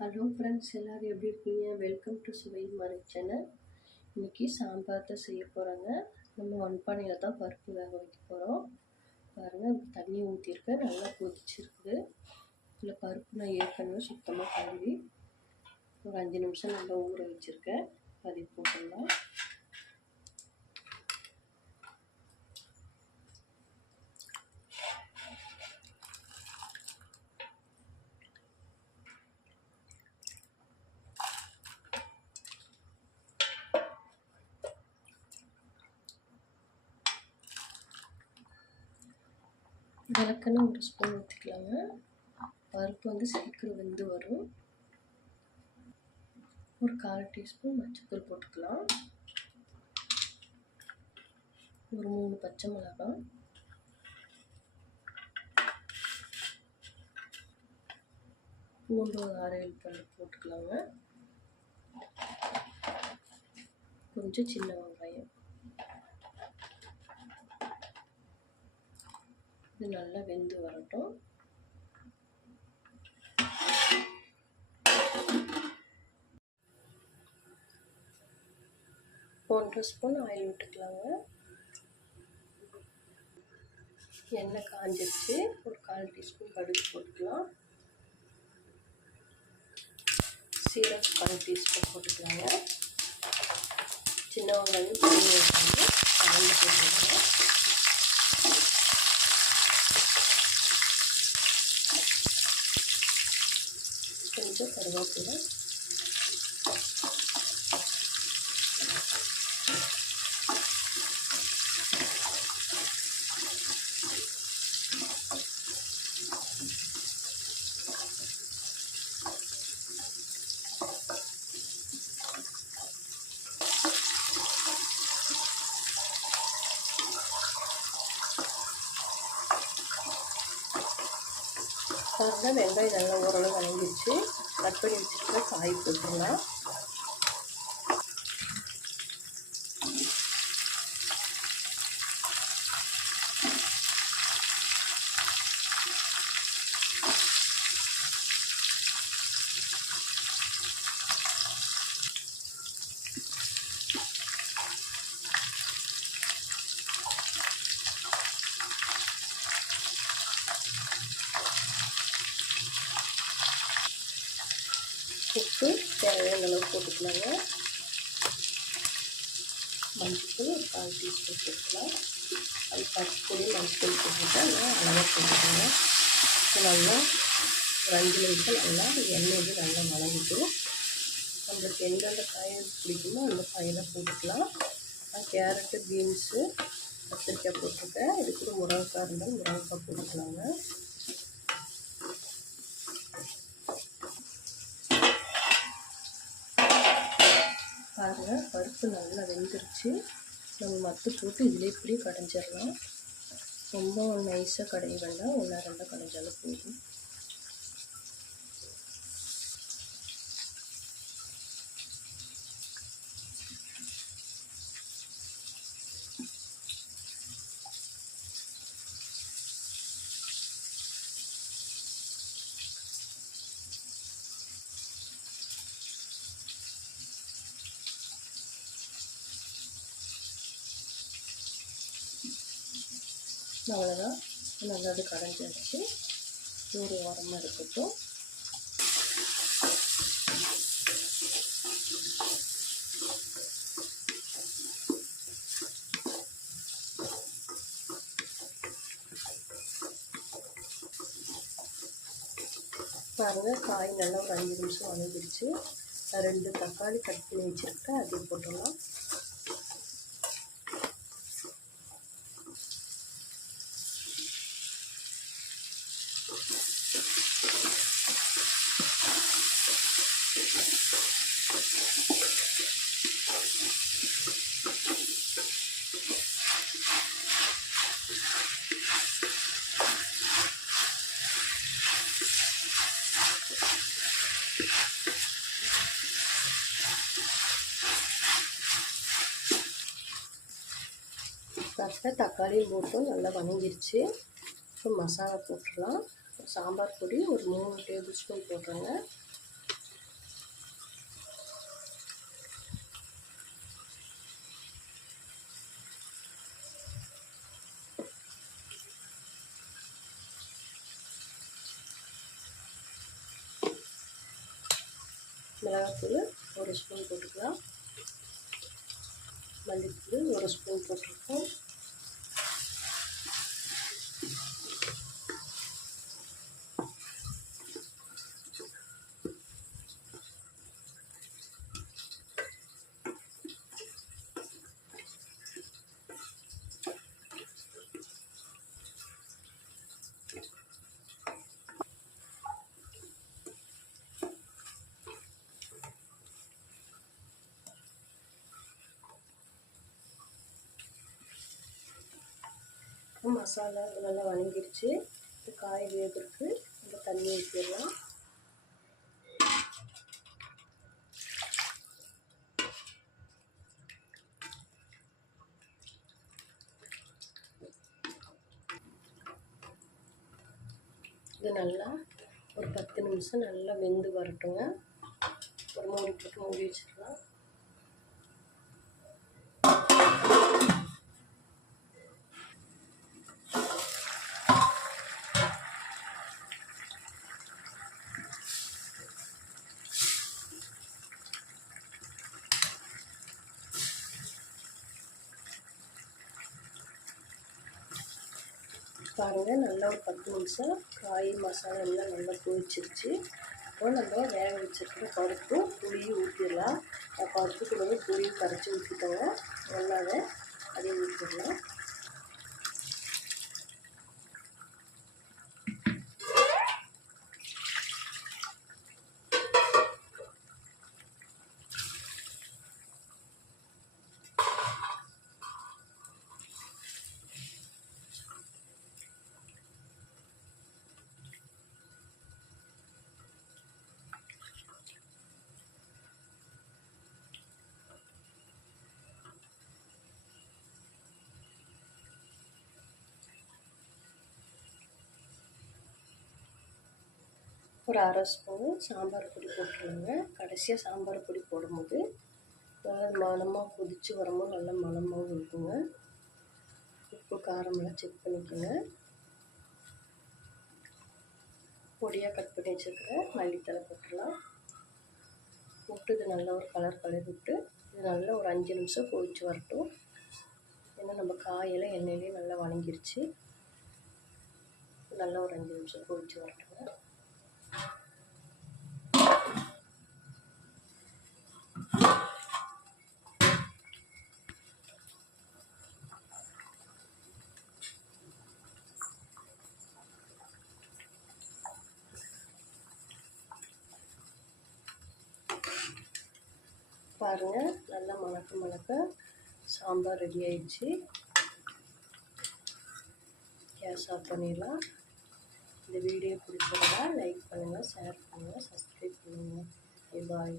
Hello friends, எல்லோரும் எப்படி இருக்கீங்க? வெல்கம் டு சுவை மறை சேனல். இன்றைக்கி சாம்பார் தான் செய்ய போகிறாங்க. நம்ம மண்பானையில் தான் பருப்பு வேக வைக்க போகிறோம். பாருங்கள், தண்ணி ஊற்றிருக்கேன், நல்லா கொதிச்சிருக்குது. இதில் பருப்பு நான் ஏற்கனவே சுத்தமாக கழுவி ஒரு 5 நிமிஷம் நல்லா ஊற வச்சுருக்கேன். அதை போட்டுடலாம். விளக்கெண்ணெய் ஒரு ஸ்பூன் ஊற்றிக்கலாங்க. பருப்பு சீக்கிரம் வெந்து வரும். ஒரு 1/4 டீஸ்பூன் மஞ்சள் போட்டுக்கலாம். ஒரு 3 பச்சை மிளகாய், பூண்டு ஒரு 1/2 பல் போட்டுக்கலாங்க. கொஞ்சம் சின்ன வெங்காயம். இது நல்லா வெந்து வரட்டும். ஒன்றரை ஸ்பூன் ஆயில் விட்டுக்கலாங்க. எண்ணெய் காஞ்சிருச்சு. ஒரு 1/4 டீஸ்பூன் கடுகு போட்டுக்கலாம். சீரகம் 1/4 டீஸ்பூன் போட்டுக்கலாங்க. சின்ன வெங்காயம் பெரிய வெங்காயம் கலந்து போட்டுக்கலாம். கொஞ்சம் கருவேப்பிலை, பாருங்கள், வெங்காயம் நல்லா ஓரளவு வதங்கிடுச்சு. கட் பண்ணி வச்சுருக்க காய் போட்டுடலாம். உப்பு தேவையான அளவு போட்டுக்கலாங்க. மஞ்சள் ஒரு 1/4 டீஸ்பூன் போட்டுக்கலாம். அது பருப்பு பொடி மஞ்சள் போட்டுட்டா அளவாக போட்டுக்கோங்க. நல்லா ஒரு 5 நிமிஷம் நல்லா எண்ணெய் நல்லா வதங்கிட்டும். நம்மளுக்கு எந்தெந்த காய் பிடிக்குமோ அந்த காயெல்லாம் போட்டுக்கலாம். கேரட்டு, பீன்ஸு, கத்திரிக்காய் போட்டிருக்கேன். இது கூட முருங்கைக்காய் இருந்தால் முருங்கைக்காய் போட்டுக்கலாங்க. பாருங்கள், பருப்பு நல்லா வெந்துருச்சு. நம்ம மத்து போட்டு இதில் இப்படியே கடைஞ்சிடலாம். ரொம்ப நைஸாக கடைய வேண்டாம், 1-2 கடைஞ்சாலும் போதும். அவ்வளோதான், நல்லா அது கடைஞ்சாச்சு. ஒரு ஓரமாக இருக்கட்டும். பாருங்கள், காய் நல்லா ஒரு 5 நிமிஷம் வதங்கிடுச்சு. 2 தக்காளி கட் பண்ணி வச்சுருக்கேன், அதையும் போட்டுடலாம். தக்காளியும் போட்டு நல்லா வதங்கிடுச்சு. இப்போ மசாலா போட்டுடலாம். சாம்பார் பொடி ஒரு 3 டேபிள் ஸ்பூன் போட்டுருங்க. மிளகாத்தூள் 1 ஸ்பூன் போட்டுக்கலாம். மல்லித்தூள் 1 ஸ்பூன் போட்டிருக்கோம். மசாலா நல்லா வணங்கிடுச்சு. காய் வேகிறதுக்கு இந்த தண்ணி ஊற்றிடலாம். இது நல்லா ஒரு 10 நிமிஷம் நல்லா வெந்து வரட்டுங்க. ஒரு மூடி போட்டு மூடி வச்சிடலாம். பாருங்கள், நல்லா ஒரு 10 நிமிஷம் காய் மசாலா எல்லாம் நல்லா கொதிச்சிருச்சு. இப்போ நம்ம வேக வச்சுருக்கிற பருப்பும் புளியும் ஊற்றிடலாம். பருப்பு கூட புளியும் கரைச்சி ஊற்றிட்டோங்க. நல்லாவே அதையும் ஊற்றிடலாம். ஒரு 1/2 ஸ்பூன் சாம்பார் பொடி போட்டுருங்க. கடைசியாக சாம்பார் பொடி போடும்போது நல்லா மணமாக கொதித்து வரும்போது நல்லா மணமாகவும் இருக்குங்க. உப்பு காரமெல்லாம் செக் பண்ணிக்கோங்க. பொடியாக கட் பண்ணி வச்சுருக்கிற மல்லித்தலை போட்டுடலாம். போட்டு இது நல்லா ஒரு கலர் விட்டு இது நல்லா ஒரு 5 நிமிஷம் கொதித்து வரட்டும். ஏன்னா நம்ம காயெல்லாம் எண்ணெயிலே நல்லா வணங்கிருச்சு. நல்லா ஒரு 5 நிமிஷம் கொதித்து வரட்டுங்க. பாருங்கள், நல்லா மணக்க சாம்பார் ரெடி ஆயிடுச்சு. கேஸ் ஆஃப் பண்ணிடலாம். இந்த வீடியோ பிடிச்சிருந்தா லைக் பண்ணுங்கள், ஷேர் பண்ணுங்கள், சப்ஸ்கிரைப் பண்ணுங்கள். பாய்.